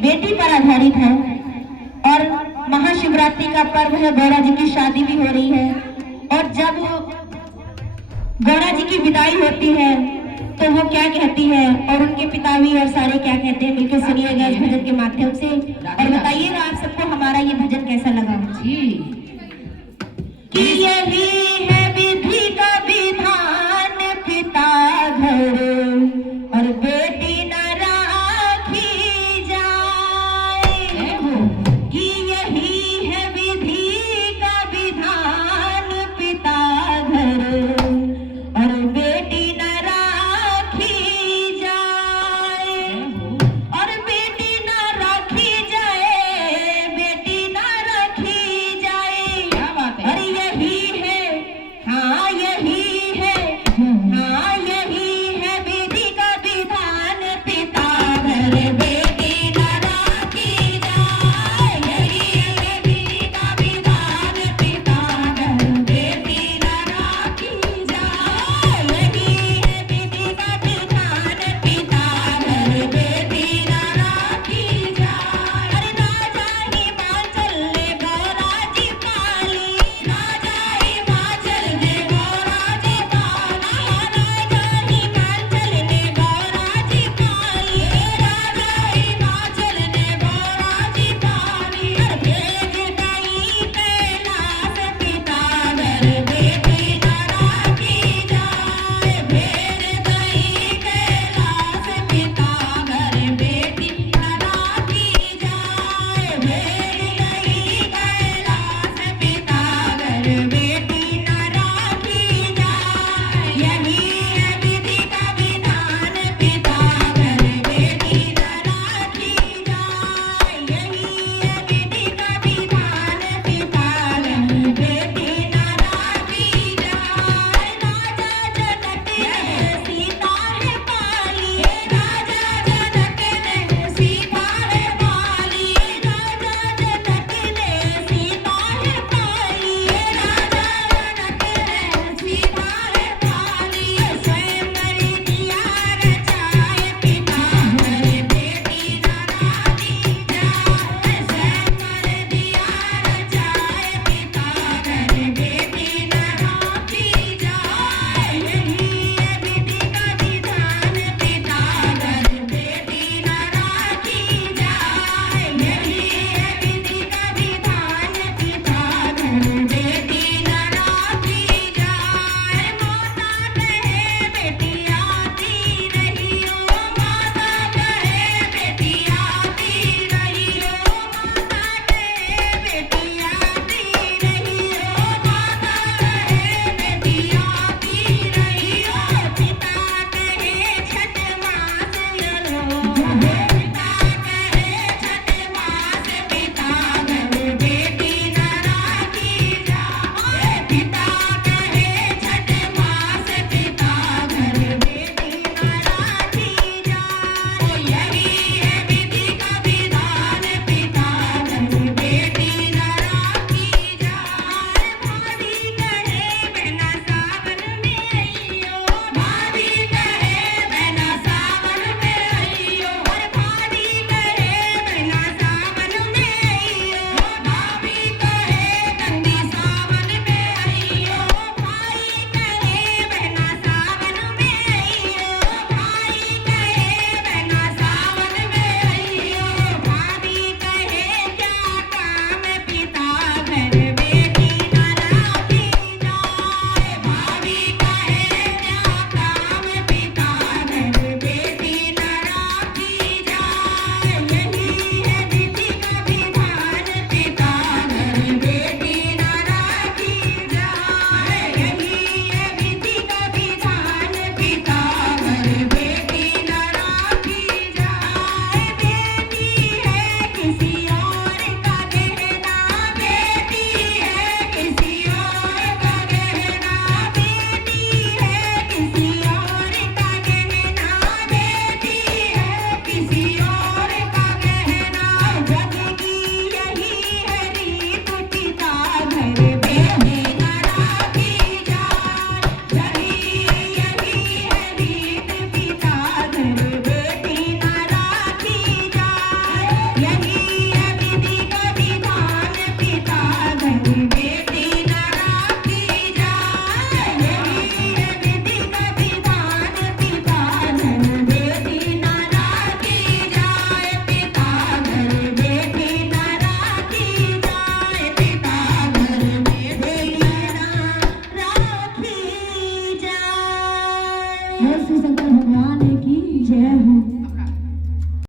बेटी पर आधारित है और महाशिवरात्रि का पर्व है, गौरा जी की शादी भी हो रही है। और जब गौरा जी की विदाई होती है तो वो क्या कहती है और उनके पिता भी और सारे क्या कहते हैं, मिलकर सुनिएगा इस भजन के माध्यम से और बताइएगा आप सबको हमारा ये भजन कैसा लगा। कि यही है विधि का